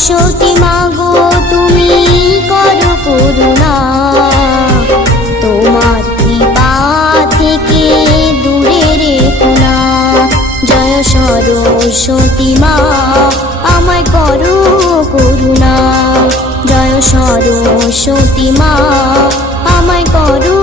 সরস্বতী মাগো তুমি করো করুণা, তোমার কৃপা থেকে দূরে রেখো না। জয় সরস্বতী মা আমায় করো করুণা, জয় সরস্বতী মা আমায় করো।